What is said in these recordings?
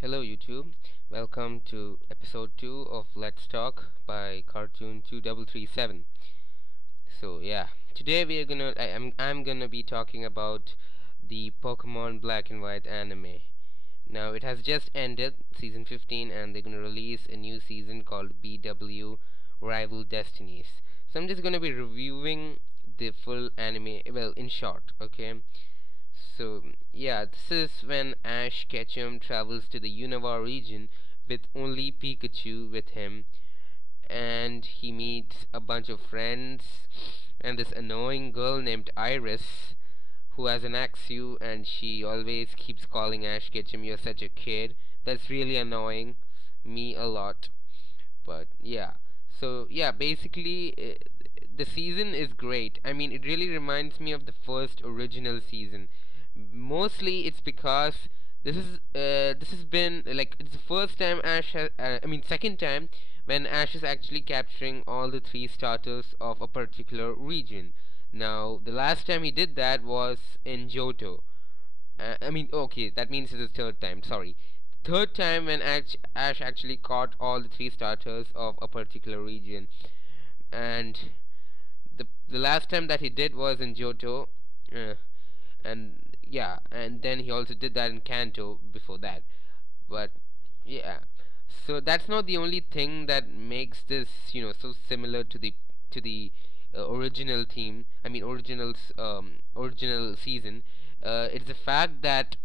Hello YouTube, welcome to episode 2 of Let's Talk by Cartoon 2337. So yeah, today I'm gonna be talking about the Pokemon Black and White anime. Now it has just ended season 15 and they're gonna release a new season called BW Rival Destinies. So I'm just gonna be reviewing the full anime, well, in short, okay? So, yeah, this is when Ash Ketchum travels to the Unova region with only Pikachu with him, and he meets a bunch of friends and this annoying girl named Iris who has an Axew, and she always keeps calling Ash Ketchum, "You're such a kid." That's really annoying me a lot. But yeah, so yeah, basically the season is great. I mean, it really reminds me of the first original season. Mostly it's because this has been like it's the first time Ash has, I mean second time when Ash is actually capturing all the three starters of a particular region. Now the last time he did that was in Johto. I mean, okay, that means it's the third time. Sorry, third time when Ash actually caught all the three starters of a particular region, and the last time that he did was in Johto, and yeah, and then he also did that in Kanto before that. But yeah, so that's not the only thing that makes this so similar to the original theme. I mean, original season. It's the fact that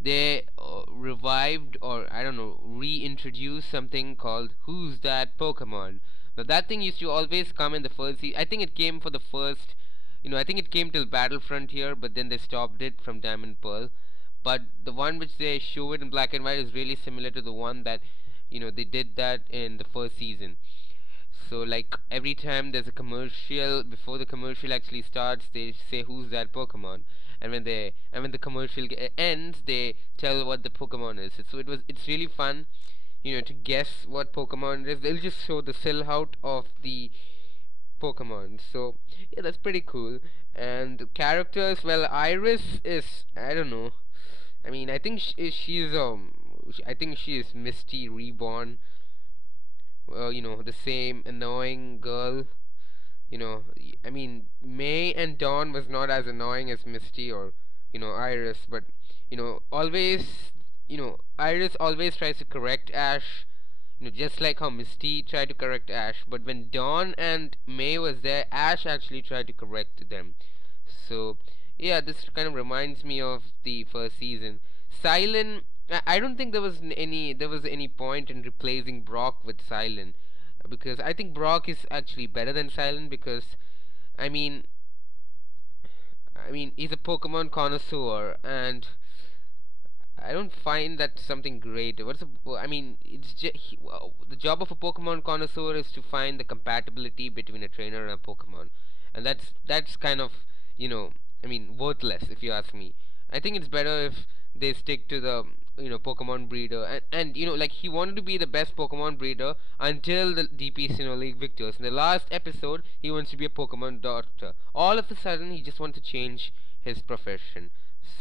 they revived, or I don't know, reintroduced something called Who's That Pokemon. Now that thing used to always come in the first I think it came for the first, I think it came till Battlefront here, but then they stopped it from Diamond Pearl. But the one which they show it in black and white is really similar to the one that they did that in the first season. So like every time there's a commercial, before the commercial actually starts, they say who's that Pokemon, and when the commercial ends, they tell what the Pokemon is. So it's really fun, to guess what Pokemon it is. They'll just show the silhouette of the Pokemon. So yeah, that's pretty cool. And the characters, well, Iris is, I don't know. I mean, I think I think she is Misty reborn. The same annoying girl. I mean, May and Dawn was not as annoying as Misty or, Iris, but, always, Iris always tries to correct Ash, just like how Misty tried to correct Ash, but when Dawn and May was there, Ash actually tried to correct them. So, yeah, this kind of reminds me of the first season. Silent, I don't think there was any point in replacing Brock with Silent, because I think Brock is actually better than Silent, because I mean he's a Pokemon connoisseur, and I don't find that something great. I mean, the job of a Pokemon connoisseur is to find the compatibility between a trainer and a Pokemon, and that's kind of, worthless if you ask me. I think it's better if they stick to the Pokemon breeder, and like he wanted to be the best Pokemon breeder until the DP League victors. In the last episode, he wants to be a Pokemon doctor. All of a sudden, he just wants to change his profession.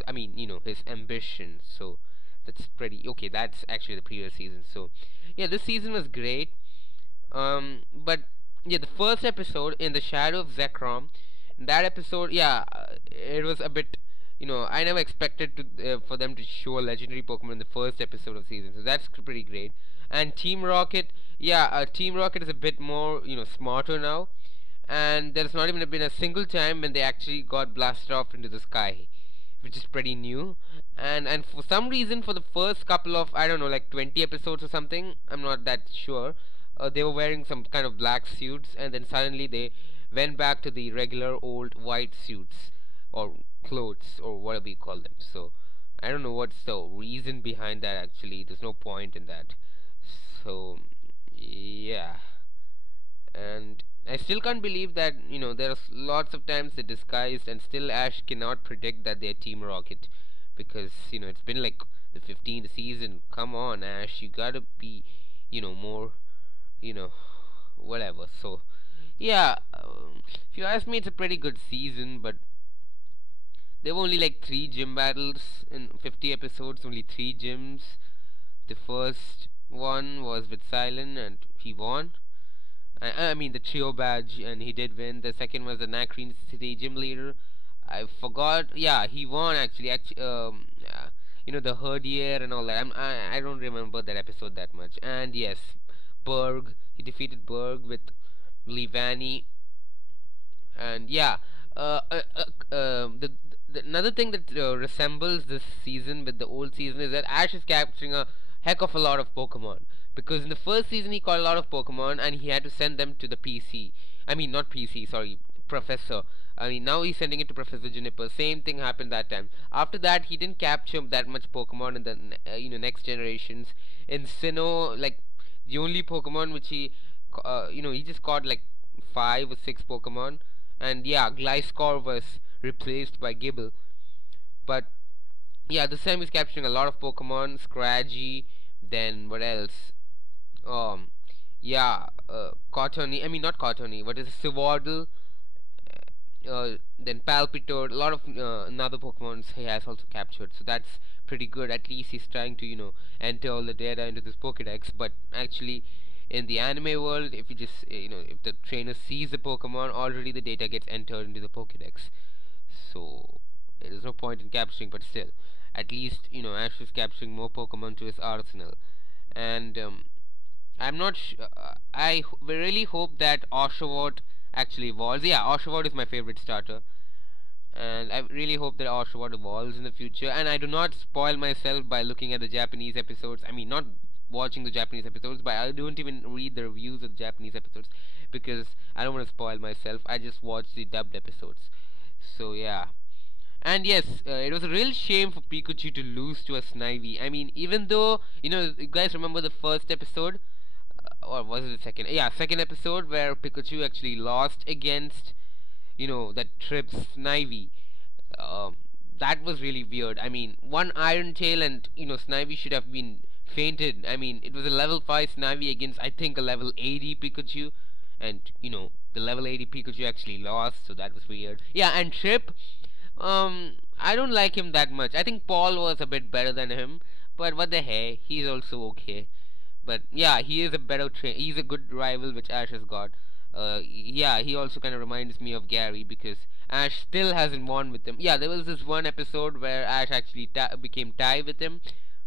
I mean, his ambition. So that's pretty okay. That's actually the previous season. So yeah, this season was great. But yeah, the first episode, in the Shadow of Zekrom, that episode, yeah, it was a bit. I never expected to for them to show a legendary Pokemon in the first episode of season, so that's pretty great. And Team Rocket, yeah, Team Rocket is a bit more, smarter now, and there's not even been a single time when they actually got blasted off into the sky, which is pretty new. And for some reason, for the first couple of, I don't know, like 20 episodes or something, I'm not that sure, they were wearing some kind of black suits, and then suddenly they went back to the regular old white suits or clothes or whatever you call them. So I don't know what's the reason behind that. Actually, there's no point in that. So yeah, and I still can't believe that there's lots of times they disguised, and still Ash cannot predict that they're Team Rocket, because it's been like the 15th season. Come on, Ash, you gotta be more you know whatever. So yeah, if you ask me, it's a pretty good season, but there were only like 3 gym battles in 50 episodes, only 3 gyms. The first one was with Silent and he won. I mean the trio badge, and he did win. The second was the Nacreen City gym leader. I forgot. Yeah, he won actually. You know, the Herdier and all that. I don't remember that episode that much. And yes, Berg. He defeated Berg with Levani. And yeah, another thing that resembles this season with the old season is that Ash is capturing a heck of a lot of Pokemon. Because in the first season he caught a lot of Pokemon and he had to send them to the PC. I mean, not PC, sorry, Professor. I mean, now he's sending it to Professor Juniper. Same thing happened that time. After that, he didn't capture that much Pokemon in the next generations. In Sinnoh, like the only Pokemon which he, he just caught like 5 or 6 Pokemon. And yeah, Gliscor was replaced by Gible. But yeah, this time he's capturing a lot of Pokemon. Scraggy, then what else? Yeah, Cottony. I mean, not Cottony. What is it? Sivardle. Then Palpitoad. A lot of another Pokemon he has also captured. So that's pretty good. At least he's trying to enter all the data into this Pokédex. But actually, in the anime world, if you just if the trainer sees the Pokemon, already the data gets entered into the Pokédex. So there is no point in capturing. But still, at least Ash is capturing more Pokemon to his arsenal. And I'm not we really hope that Oshawott actually evolves. Yeah, Oshawott is my favorite starter, and I really hope that Oshawott evolves in the future. And I do not spoil myself by looking at the Japanese episodes. I mean, not watching the Japanese episodes, but I don't even read the reviews of the Japanese episodes because I don't want to spoil myself. I just watch the dubbed episodes. So yeah. And yes, it was a real shame for Pikachu to lose to a Snivy. I mean, even though, you guys remember the first episode? Or was it the second? Yeah, second episode where Pikachu actually lost against, that Trips Snivy. That was really weird. I mean, one Iron Tail and, Snivy should have been fainted. I mean, it was a level 5 Snivy against, I think, a level 80 Pikachu. And, the level 80 Pikachu actually lost, so that was weird. Yeah, and Trip... I don't like him that much. I think Paul was a bit better than him, but what the hey, he's also okay. But yeah, he is a better he's a good rival which Ash has got. Yeah, he also kind of reminds me of Gary because Ash still hasn't won with him. Yeah, there was this one episode where Ash actually became tie with him.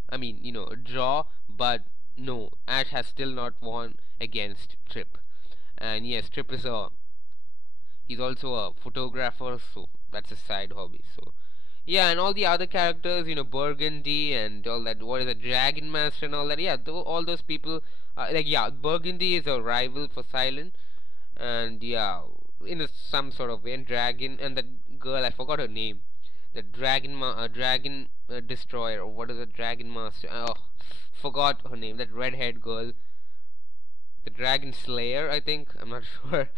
I mean, a draw, but no, Ash has still not won against Trip. And yes, Trip is he's also a photographer, so that's a side hobby. So yeah, and all the other characters, Burgundy and all that, what is a Dragon Master and all that, yeah, all those people, Burgundy is a rival for Silent, and yeah, in some sort of way, and Dragon, and that girl, I forgot her name, the Dragon Destroyer, or what is a Dragon Master, forgot her name, that red-haired girl, the Dragon Slayer, I think, I'm not sure,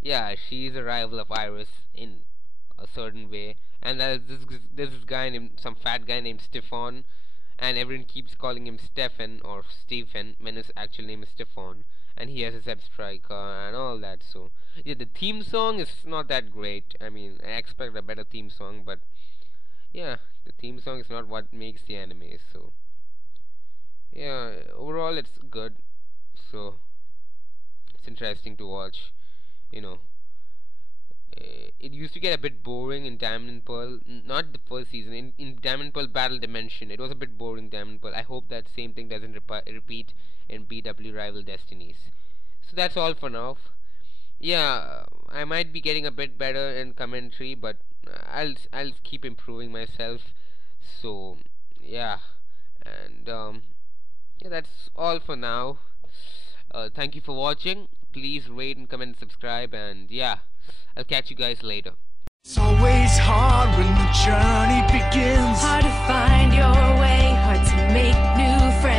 yeah, she's a rival of Iris in a certain way, and there's this guy named, some fat guy named Stefan, and everyone keeps calling him Stefan or Stephen when his actual name is Stefan, and he has a Zeb Striker and all that. So yeah, the theme song is not that great. I mean, I expect a better theme song, but yeah, the theme song is not what makes the anime. So yeah, overall it's good. So it's interesting to watch. It used to get a bit boring in Diamond and Pearl, not the first season, in Diamond and Pearl Battle Dimension, it was a bit boring, Diamond and Pearl. I hope that same thing doesn't repeat in BW Rival Destinies. So that's all for now. Yeah, I might be getting a bit better in commentary, but I'll keep improving myself. So yeah, and yeah, that's all for now. Thank you for watching. Please rate and comment and subscribe, and yeah, I'll catch you guys later. It's always hard when the journey begins. Hard to find your way, hard to make new friends.